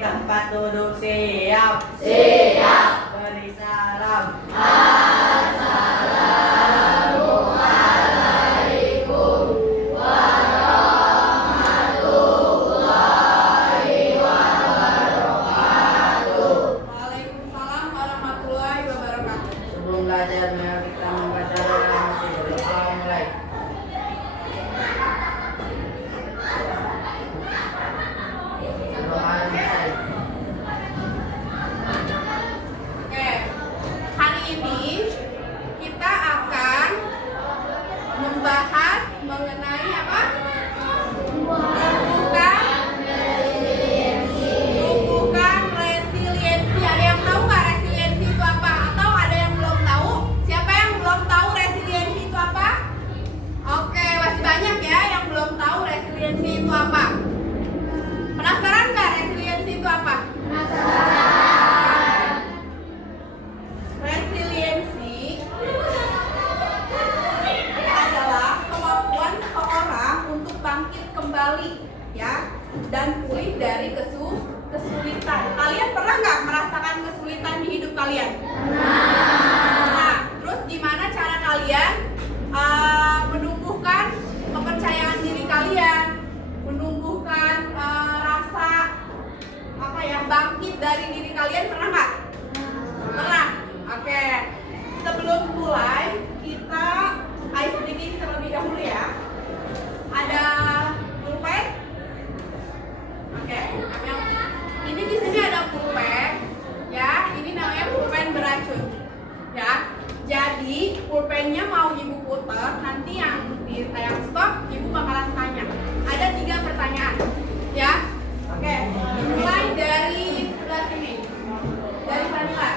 tempat duduk siap. Siap. Beri salam. Assalamualaikum warahmatullahi wabarakatuh. Waalaikumsalam warahmatullahi wabarakatuh. Sebelum belajar, mari kita membaca doa. Doa mulai. Doa mulai. Oke, hari ini kita akan membahas mengenai apa? Tumbuhkan resiliensi. Ada yang tahu nggak resiliensi itu apa? Atau ada yang belum tahu? Siapa yang belum tahu resiliensi itu apa? Oke, masih banyak ya yang belum tahu resiliensi itu apa. Penasaran nggak resiliensi itu apa? Resiliensi adalah kemampuan seseorang untuk bangkit kembali ya dan pulih dari kesulitan. Kalian pernah nggak merasakan kesulitan di hidup kalian? Nah, terus gimana cara kalian menumbuhkan kepercayaan diri kalian, menumbuhkan rasa bangkit dari diri kalian, pernah nggak? Pernah. Oke. Sebelum mulai kita ice breaking terlebih dahulu ya. Ada pulpen? Oke. Ini di sini ada pulpen, ya. Ini namanya pulpen beracun, ya. Jadi pulpennya mau ibu putar, nanti yang stop, ibu bakalan tanya. Ada 3 pertanyaan, ya. Oke. Dimulai dari sebelah sini. Dari Vanilla.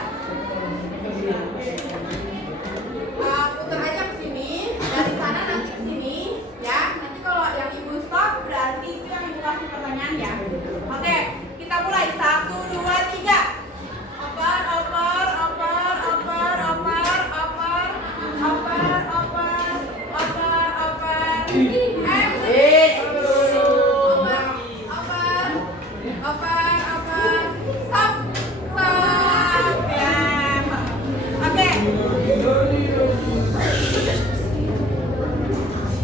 Putar aja ke sini, dari sana nanti ke sini, ya. Nanti kalau yang ibu stop berarti itu yang ibu kasih pertanyaan ya. Oke, kita mulai 1, 2, 3. Oper, oper, oper, oper, oper, oper, oper, oper, oper, oper. Oper, oper, stop, stop, ya. Oke.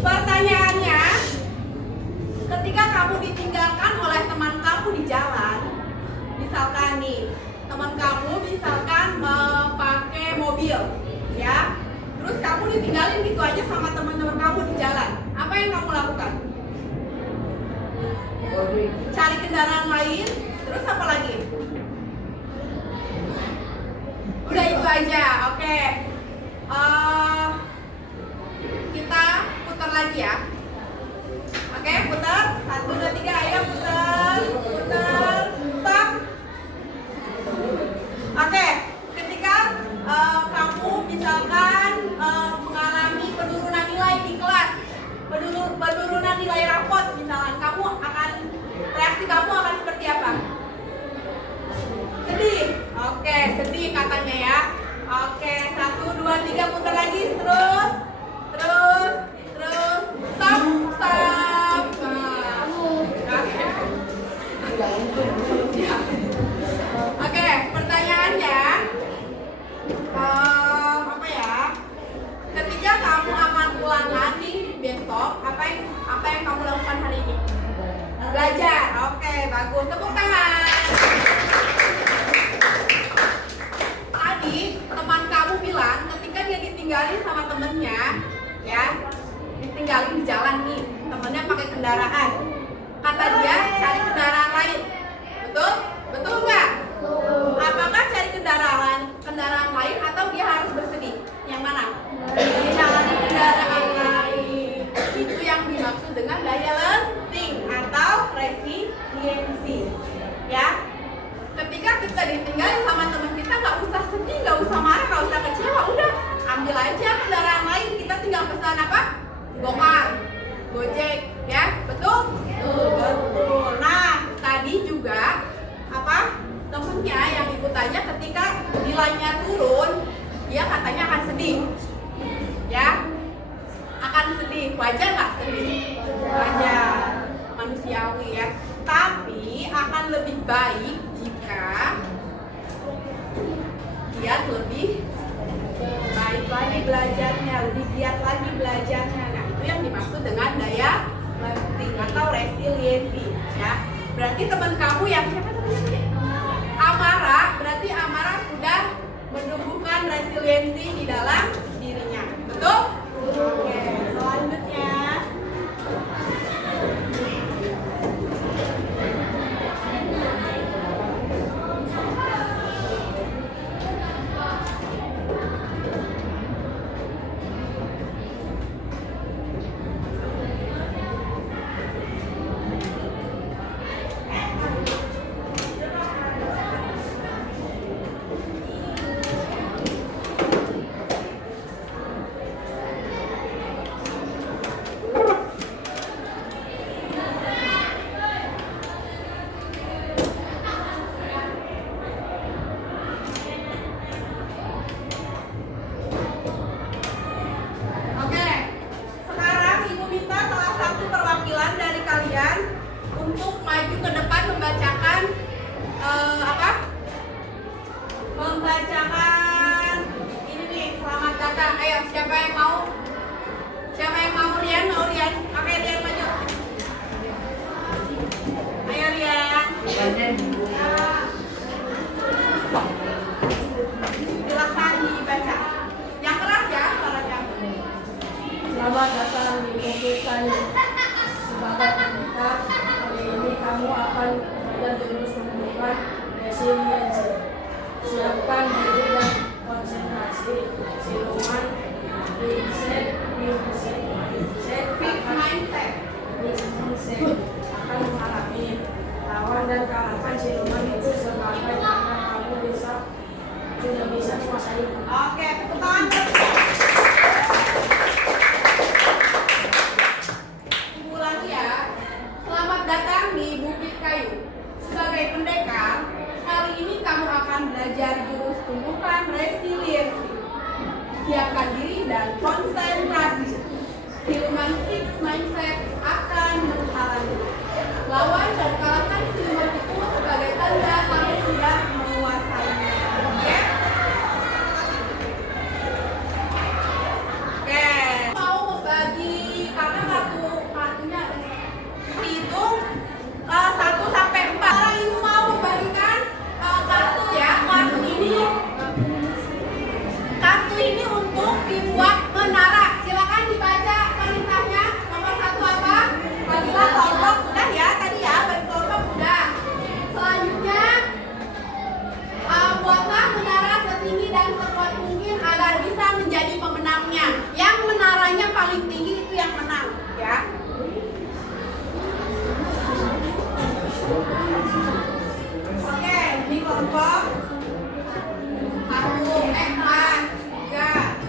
Pertanyaannya, ketika kamu ditinggalkan oleh teman kamu di jalan, misalkan nih, teman kamu misalkan pakai mobil, ya, terus kamu ditinggalin gitu aja sama teman-teman kamu di jalan, apa yang kamu lakukan? Cari kendaraan lain, terus apa lagi? Udah itu aja, oke. Kita putar lagi ya. Oke, putar. 1, 2, 3, ayo putar, putar, stop. Oke, ketika kamu misalkan mengalami penurunan nilai di kelas, penurunan nilai rapot misalkan, reaksi kamu akan seperti apa? Sedih. Oke, sedih katanya ya. Oke, 1, 2, 3, putar lagi, terus, stop, stop. Oke, pertanyaannya, apa ya? Ketika kamu akan ulangan nih besok, apa yang kamu lakukan hari ini? Belajar. Oke, bagus. Tepuk tangan. Tadi teman kamu bilang ketika dia ditinggalin sama temennya, ya, ditinggalin di jalan nih, temennya pakai kendaraan, kata dia cari kendaraan lain. Betul? Betul nggak? Apakah cari kendaraan lain atau dia harus bersedih? Yang mana? Cari kendaraan lain. Itu yang dimaksud dengan daya lenting atau resiliensi, ya. Ketika kita ditinggalin sama teman kita, nggak usah sedih, nggak usah marah, nggak usah kecewa, udah ambil aja kendaraan lain, kita tinggal pesan apa? Gokar, Gojek, ya, betul? Betul. Nah, tadi juga temennya yang ibu tanya ketika nilainya turun, dia katanya akan sedih, ya, akan sedih. Wajar nggak sedih? Wajar, manusiawi ya. Tapi akan lebih baik giat lebih baik lagi belajarnya, lebih giat lagi belajarnya. Nah, itu yang dimaksud dengan daya lerting atau resiliensi, ya. Berarti teman kamu yang siapa namanya? Amara, berarti Amara sudah menumbuhkan resiliensi di dalam dirinya. Betul? Oke, selanjutnya. Oke, sekarang Ibu minta salah satu perwakilan dari kalian untuk maju ke depan membacakan apa? Membacakan ini nih, selamat datang. Ayo, siapa yang mau? Siapa yang mau Rian? Mau Rian? Oke, Rian maju. Ayo Rian. Silahkan dibaca. Yang keras ya suaranya. Selamat datang di Bukit Kayu. Sebagai pendekar, kali ini kamu akan belajar terus menumbuhkan resiliensi. Siapkan diri dan konsentrasi. Siluman mindset akan mengalami lawan dan kalahkan siluman itu sebagai karena kamu sudah bisa menguasai. Oke, tepuk tangan. Ibu lagi ya. Selamat datang di Bukit Kayu. Sebagai pendekar, kali ini kamu akan belajar jurus tumbuhkan resiliensi. Siapkan diri dan konsentrasi. Siluman fixed mindset akan menghalangi. Lawan dan kalahkan siluman itu sebagai tanda kamu sudah menguasainya. Oke? Oke. Mau membagi karena kartunya dihitung 1 sampai 4. Sekarang ibu mau membagikan kartu ya. Kartu ini untuk dibuat menara. Silakan dibaca perintahnya. Nomor 1 apa? Bagilah kelompok sudah ya tadi ya. Bagi kelompok sudah. Selanjutnya buatlah menara setinggi dan sekuat mungkin agar bisa menjadi pemenangnya. Yang menaranya paling tinggi itu yang menang ya. Oke, ini kelompok 1, 4, 3.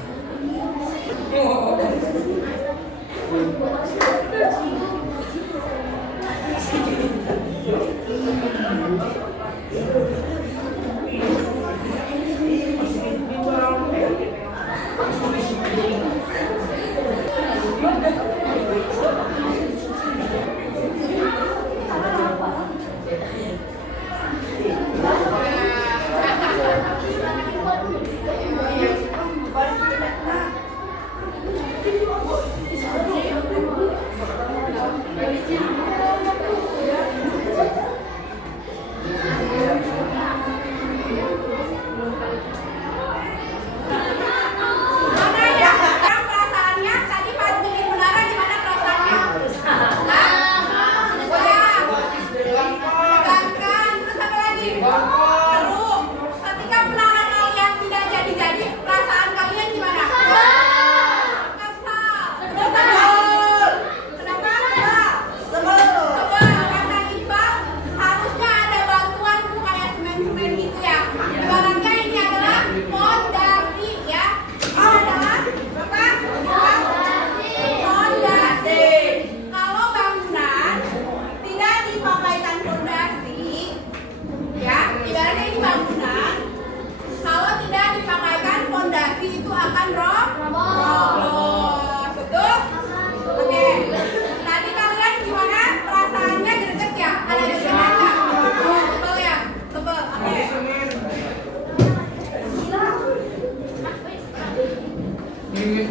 Oke,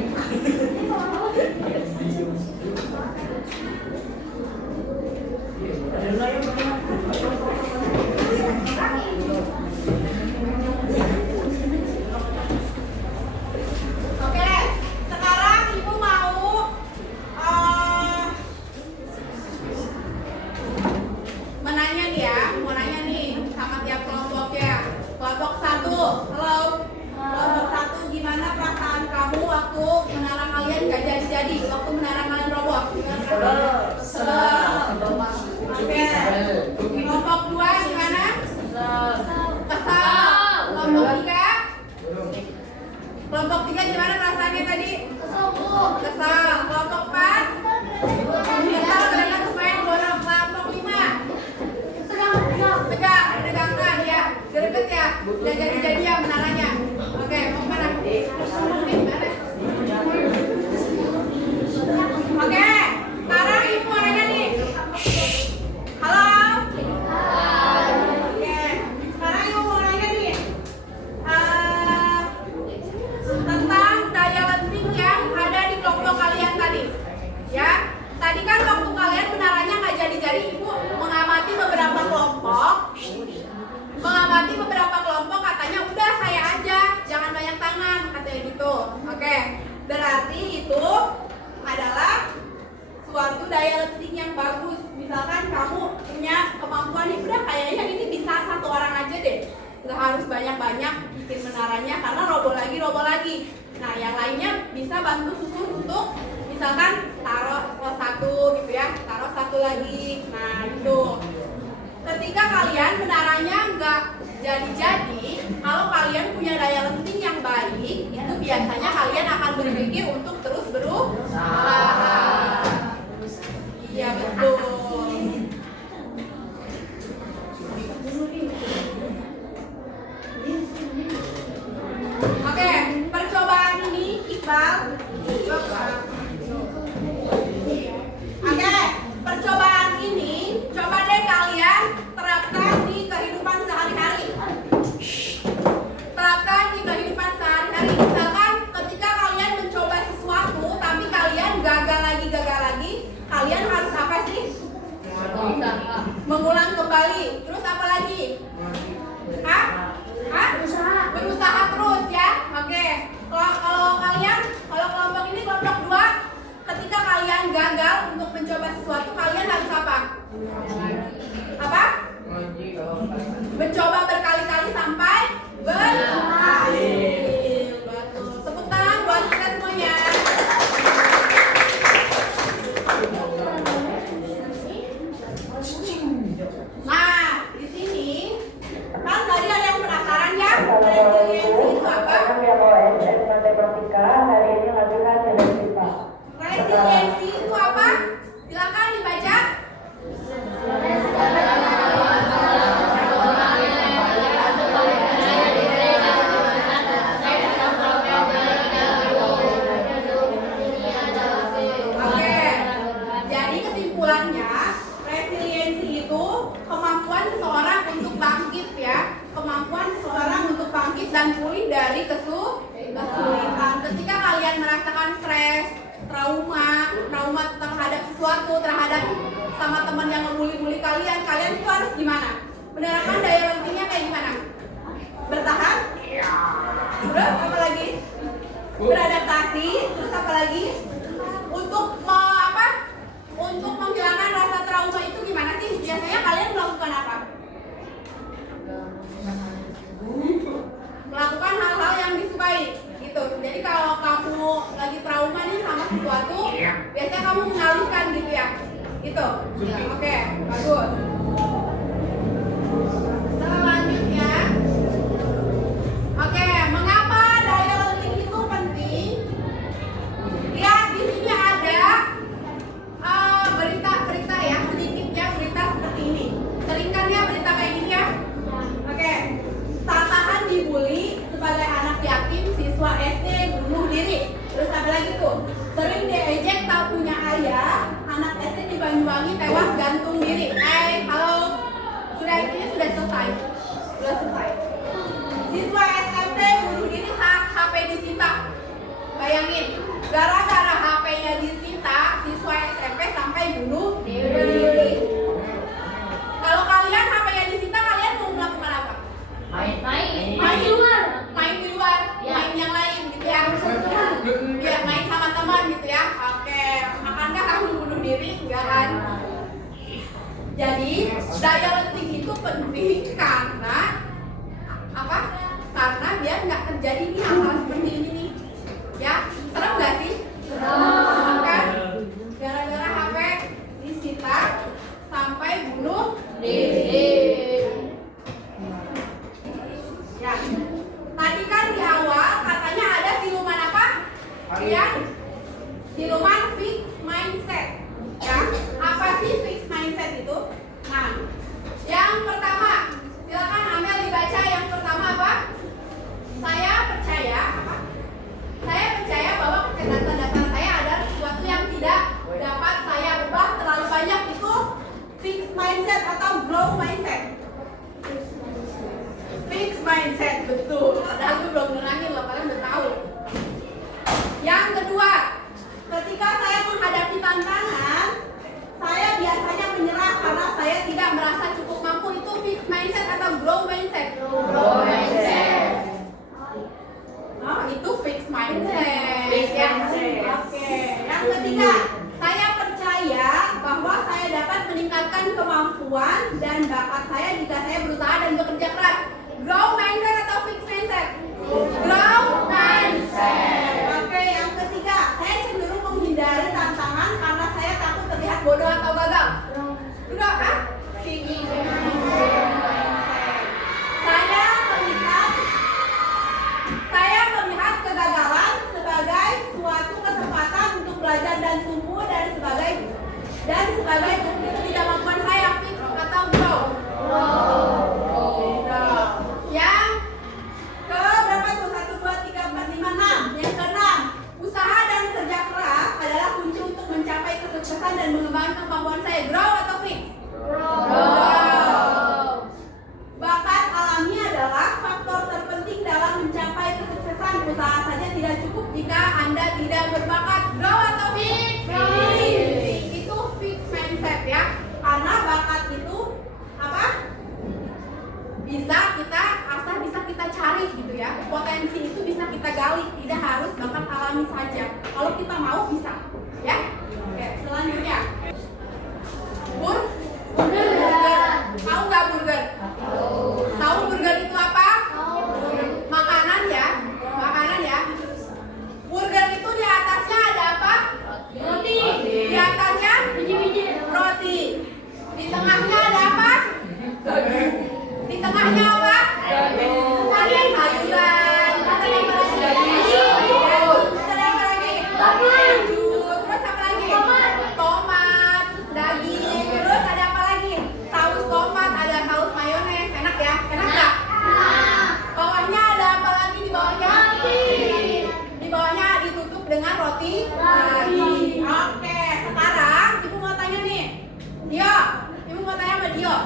sekarang ibu mau menanya nih ya, mau nanya nih sama tiap kelompoknya. Kelompok 1, halo. Kelompok 1, gimana perasaan kamu waktu menara kalian gak jadi-jadi? Waktu menara kalian roboh? Kesel. Oke. Kelompok 2 gimana? Kesal. Kelompok 3? Kelompok 3 gimana perasaannya tadi? Kesal. Kelompok 4? Kesal karena supaya dorong. Kelompok 5? Tegak, tegakkan ya. Greget ya. Dan jadi-jadi ya menaranya. Oke, mau kemana? Mana? Oke, sekarang ibu mau nanya nih. Halo? Oke, sekarang ibu mau nanya nih. Tentang daya lenting yang ada di kelompok kalian tadi. Ya, tadi kan waktu kalian menaranya nggak jadi-jadi, ibu mengamati beberapa kelompok. Katanya udah saya aja, jangan banyak tangan, katanya gitu. Oke, berarti itu adalah suatu daya lenting yang bagus. Misalkan kamu punya kemampuan nih, udah kayaknya ini bisa satu orang aja deh, nggak harus banyak-banyak bikin menaranya karena roboh lagi. Nah, yang lainnya bisa bantu susun untuk misalkan taruh satu gitu ya, taruh satu lagi. Nah, itu ketika kalian menaranya nggak jadi-jadi, kalau kalian punya daya lenting yang baik, itu biasanya kalian akan berpikir untuk terus berusaha. Iya, betul. Oke, percobaan ini Iqbal. Oke, percobaan ini coba deh kalian terapkan di kehidupan sehari-hari. Misalkan ketika kalian mencoba sesuatu tapi kalian gagal lagi, kalian harus apa sih? Mengulang kembali. Terus apa lagi? Berusaha terus ya. Oke. Kalau kelompok ini kelompok 2, ketika kalian gagal untuk mencoba sesuatu, kalian harus apa? Mencoba berkali-kali sampai berhasil. Betul. Tepuk tangan buat kita semuanya. Nah, di sini kan tadi ada yang penasaran ya, resiliensi itu apa? Resiliensi itu apa? Silakan dibaca. Oke, jadi kesimpulannya resiliensi itu kemampuan seseorang untuk bangkit ya, kemampuan seseorang untuk bangkit dan pulih dari kesulitan. Ketika kalian merasakan stres, trauma terhadap sesuatu, terhadap sama teman yang ngebully kalian itu harus gimana? Menerapkan daya lentingnya kayak gimana? Bertahan? Terus apa lagi? Beradaptasi, terus apa lagi? Untuk untuk menghilangkan rasa trauma itu gimana sih? Biasanya kalian melakukan apa? Melakukan hal-hal yang disukai gitu. Jadi kalau kamu lagi trauma nih sama sesuatu, biasanya kamu mengalihkan gitu ya. Gitu. Oke, bagus. Selanjutnya, oke, mengapa daya lenting itu penting? Lihat di sini ada berita ya, sedikitnya berita seperti ini. Sering kan ya berita kayak gini ya? Oke, tak tahan dibully sebagai anak yatim, siswa SD bunuh diri. Terus apa lagi tuh? Sering diejek tak punya ayah, anak SD di Banyuwangi tewas gantung diri. Halo, ini sudah selesai. Siswa SMP bunuh diri saat HP disita. Bayangin, Gara-gara HP-nya disita, siswa SMP sampai bunuh diri. Kalau kalian HP-nya disita, kalian mau melakukan apa? Main di luar, Ya. main yang lain gitu ya. Biar main sama teman gitu ya. Oke, akankah kamu bunuh diri? Enggak kan? Jadi daya lenting itu penting karena apa? Karena biar nggak terjadi nih hal-hal seperti ini nih. Ya, serem nggak sih? Serem kan? Gara-gara HP disita sampai bunuh diri. Ya, tadi kan di awal katanya ada siluman apa? Kalian? Siluman fixed mindset. Ya, apa sih fixed mindset itu? Nah, yang pertama, silakan Amel dibaca. Yang pertama apa? Saya percaya apa? Saya percaya bahwa kecerdasan dasar saya adalah sesuatu yang tidak dapat saya ubah terlalu banyak. Itu fixed mindset atau growth mindset. Fixed mindset, betul. Padahal gue belum nerangin loh, kalian udah tahu. Yang kedua, ketika saya menghadapi tantangan, saya biasanya menyerah karena saya tidak merasa cukup mampu. Itu fixed mindset atau growth mindset? Growth mindset. Oh, itu fixed mindset. Fixed Ya. mindset. Oke. Yang ketiga, saya percaya bahwa saya dapat meningkatkan kemampuan dan bakat saya jika saya berusaha dan bekerja keras. Growth mindset atau fixed mindset? Growth mindset. Oke, yang ketiga, saya cenderung menghindari tantangan karena saya takut terlihat bodoh atau gagal. Udah, fixed mindset. Saya melihat kegagalan sebagai suatu kesempatan untuk belajar dan tumbuh dan sebagai bukti ketidakmampuan saya. Fixed atau grow? Yang ke berapa tuh? 1, 2, 3, 4, 5, 6. Yang keenam, usaha dan kerja keras adalah kunci untuk mencapai kesuksesan dan mengembangkan kemampuan saya. Grow atau fixed? Bakat alami adalah faktor terpenting dalam mencapai kesuksesan. Usaha saja tidak cukup jika Anda tidak berbakat. Grow atau fixed? Itu fixed mindset ya. Karena bakat itu apa? Bisa kita asal bisa kita cari gitu ya. Potensi itu bisa kita gali, tidak harus bakat alami saja. Kalau kita mau bisa, ya. Oke, selanjutnya. Burger. Tahu nggak burger? Tahu burger itu apa? Makanan ya. Burger itu di atasnya ada apa? Roti. Di atasnya roti. Di tengahnya ada apa? Di tengahnya apa? Ada sayuran. Ada apa lagi? Lanjut. Terus apa lagi? Tomat, daging. Terus ada apa lagi? Saus tomat, ada saus mayones. Enak ya? Enak nggak? Bawahnya ada apa lagi di bawahnya? Di bawahnya ditutup dengan roti lagi. Oke, sekarang ibu mau tanya nih. Dio, ibu mau tanya sama Dio.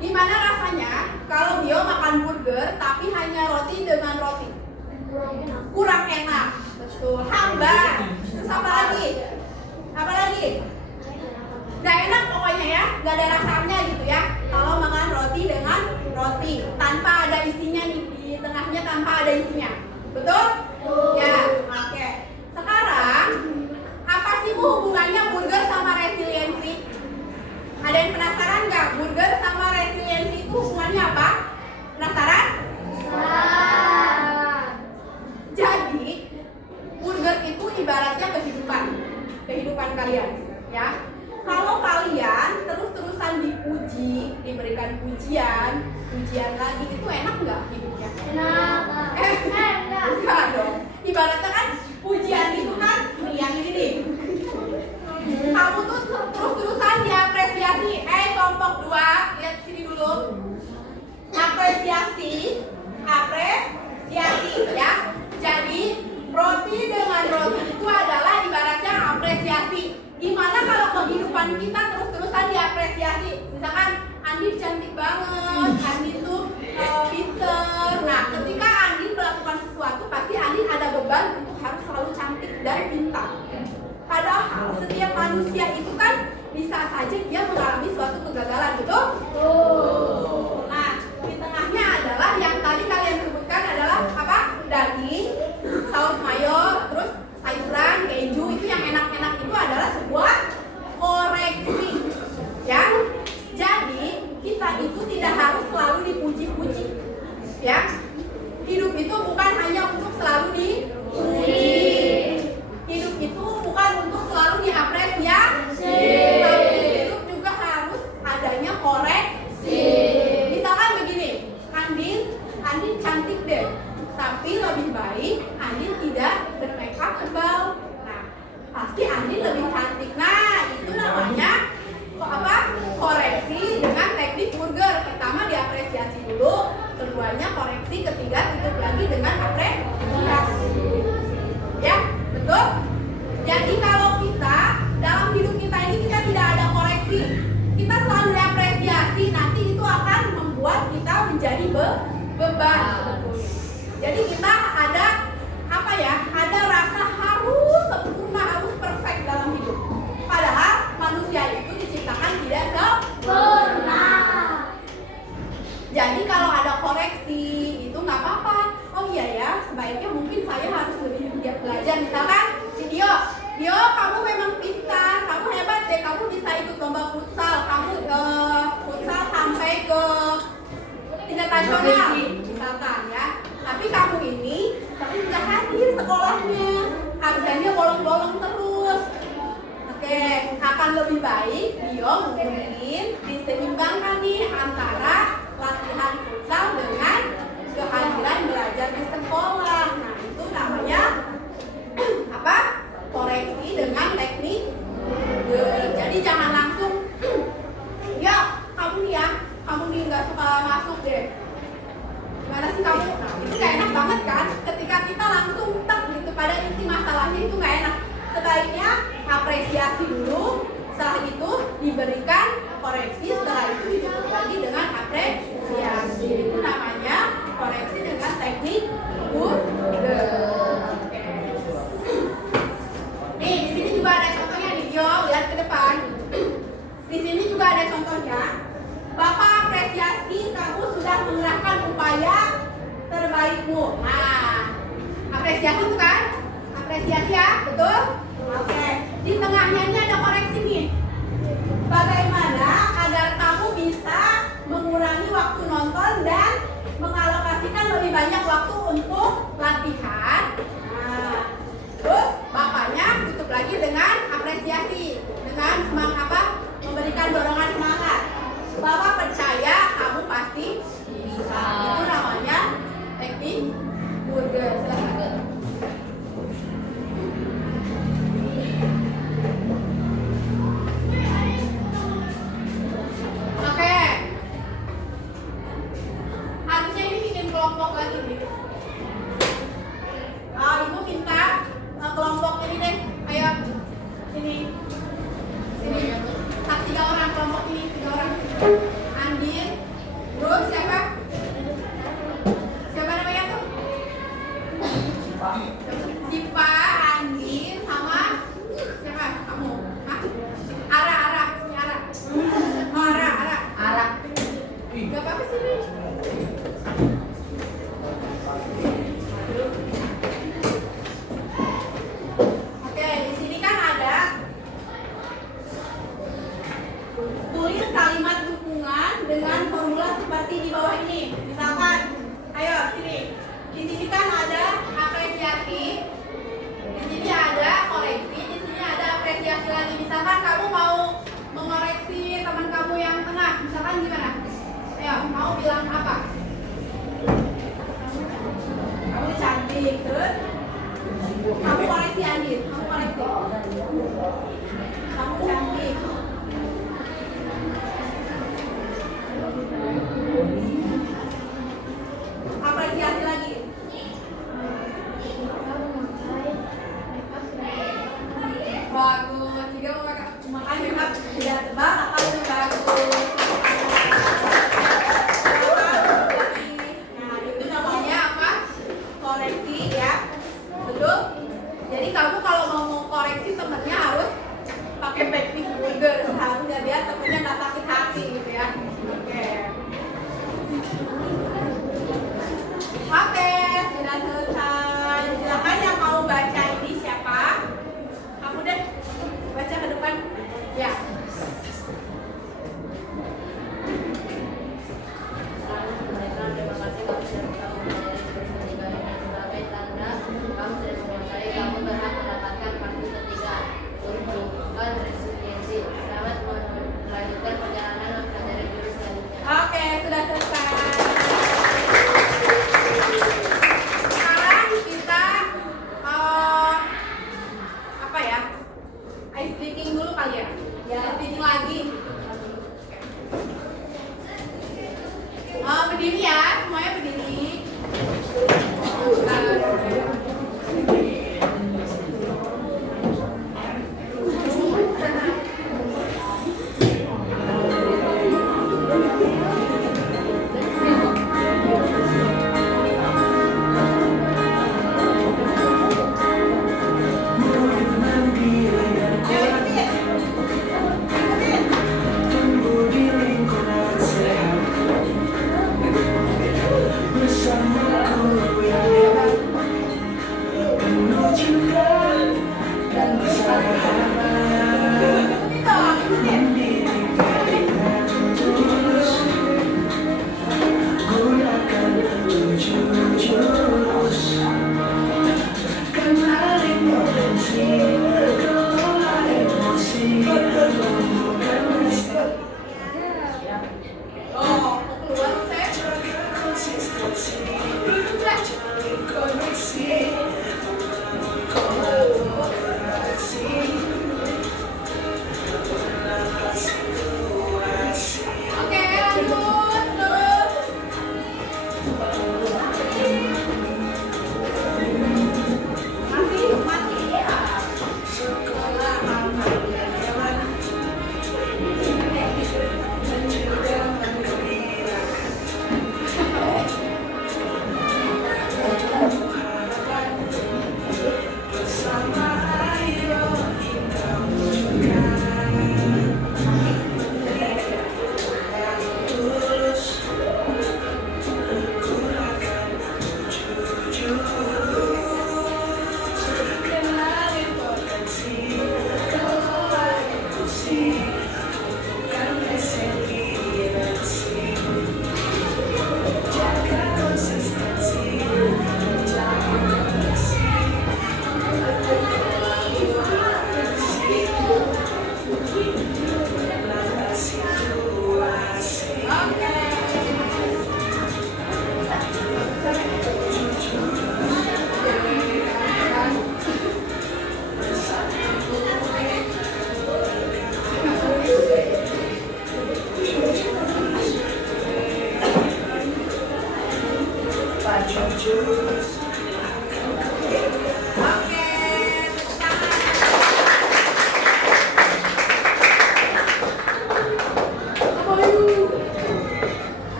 Gimana rasanya kalau Dio makan burger tapi hanya roti dengan roti? Kurang enak. Betul. Hambar. Terus apa lagi? Apa lagi? Gak enak pokoknya ya, gak ada rasanya gitu ya. Kalau makan roti dengan roti tanpa ada isinya nih, di tengahnya tanpa ada isinya. Betul? Ya, oke. Sekarang apa sih Bu hubungannya burger sama resiliensi? Ada yang penasaran nggak? Burger sama resiliensi itu hubungannya apa? Penasaran? Jadi burger itu ibaratnya kehidupan kalian, ya. Kalau kalian terus-terusan dipuji, diberikan pujian lagi, itu enak nggak hidupnya? Enggak dong. Ibaratnya kan pujian itu kan yang ini nih. Kamu tuh terus-terusan diapresiasi. Kelompok 2, lihat sini dulu. Apresiasi ya. Jadi roti dengan roti itu adalah ibaratnya apresiasi. Gimana kalau kehidupan kita terus-terusan diapresiasi? Misalkan Andi cantik banget, Andi tuh pinter. Nah, ketika Andi melakukan sesuatu, pasti Andi ada beban untuk harus selalu cantik dan manusia itu kan bisa saja dia mengalami suatu kegagalan, betul? Nah, di tengahnya adalah yang tadi kalian sebutkan adalah apa? Daging, saus mayo, terus sayuran, keju, itu yang enak-enak itu adalah sebuah koreksi, ya. Jadi kita itu tidak harus selalu dipuji-puji, ya. Hidup itu bukan hanya untuk selalu dipuji. Hidup itu bukan untuk selalu diapresiasi, tapi hidup juga harus adanya koreksi. Misalkan begini, Andin cantik deh, tapi lebih baik Andin tidak bermakeup tebal. Nah, pasti Andin lebih cantik. Nah, itu namanya koreksi dengan teknik burger. Pertama diapresiasi dulu, keduanya koreksi, ketiga tutup lagi dengan apresiasi. Ya, betul? Jadi kalau kita dalam hidup kita ini kita tidak ada koreksi, kita selalu diapresiasi, nanti itu akan membuat kita menjadi beban sebetulnya. Jadi kita ada apa ya? Ada rasa harus sempurna, harus perfect dalam hidup. Padahal manusia itu diciptakan tidak sempurna. Jadi kalau ada koreksi itu nggak apa-apa. Oh iya ya, sebaiknya mungkin saya harus lebih giat belajar. Misalkan si Dio, kamu memang pintar, kamu hebat deh, kamu bisa ikut lomba futsal, kamu futsal sampai ke tingkat nasional, misalkan ya. Tapi kamu ini sering nggak hadir sekolahnya, absennya bolong-bolong terus. Oke, akan lebih baik Dio mungkin diseimbangkan nih antara latihan futsal dengan kehadiran belajar di sekolah. Nah, itu namanya apa? Koreksi dengan teknik. Jadi jangan langsung, ya kamu nih ya, kamu nih nggak suka masuk deh. Gimana sih kamu? Itu nggak enak banget kan? Ketika kita langsung tak gitu pada inti masalahnya itu nggak enak. Sebaiknya apresiasi dulu, setelah itu diberikan koreksi, setelah itu ditutup lagi dengan apresiasi. Itu namanya koreksi dengan teknik burger. Nih, di sini juga ada contohnya nih, Dio, lihat ke depan. Di sini juga ada contohnya. Bapak apresiasi kamu sudah mengerahkan upaya terbaikmu. Nah, apresiasi itu kan? Apresiasi ya, betul? Oke. Di tengahnya ini ada koreksi nih. Bagaimana agar kamu bisa mengurangi waktu nonton dan mengalokasikan lebih banyak waktu untuk latihan. Nah, terus bapaknya tutup lagi dengan apresiasi, dengan memberikan dorongan semangat. Bapak percaya kamu pasti bisa. Itu namanya teknik burger. Silakan. Oke. Harusnya ini bikin kelompok lagi nih. Ibu minta kelompok ini deh. Ayo. Sini. Tiga orang kelompok ini, 3 orang. Andin, terus siapa? Siapa namanya tuh? Sipa, Andin, sama siapa? Kamu? Hah? Ara. Oh, Ara. Gak apa-apa sini. Oke, di sini kan ada tulis kalimat dukungan dengan formula seperti di bawah ini. Misalkan, ayo sini. Di sini kan ada apresiasi, di sini ada koreksi, di sini ada apresiasi lagi. Misalkan kamu mau mengoreksi teman kamu yang tengah, misalkan gimana? Ayo, mau bilang apa? Kamu cantik, terus kamu koreksi Andin, kamu koreksi. Kamu cantik. Apresiasi lagi. Bagus. Juga memakai makeup tidak tebal atau lebih bagus. Nah, itu namanya apa? Koreksi ya. Betul? Jadi kamu kalau mau koreksi temennya harus pakai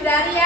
Dari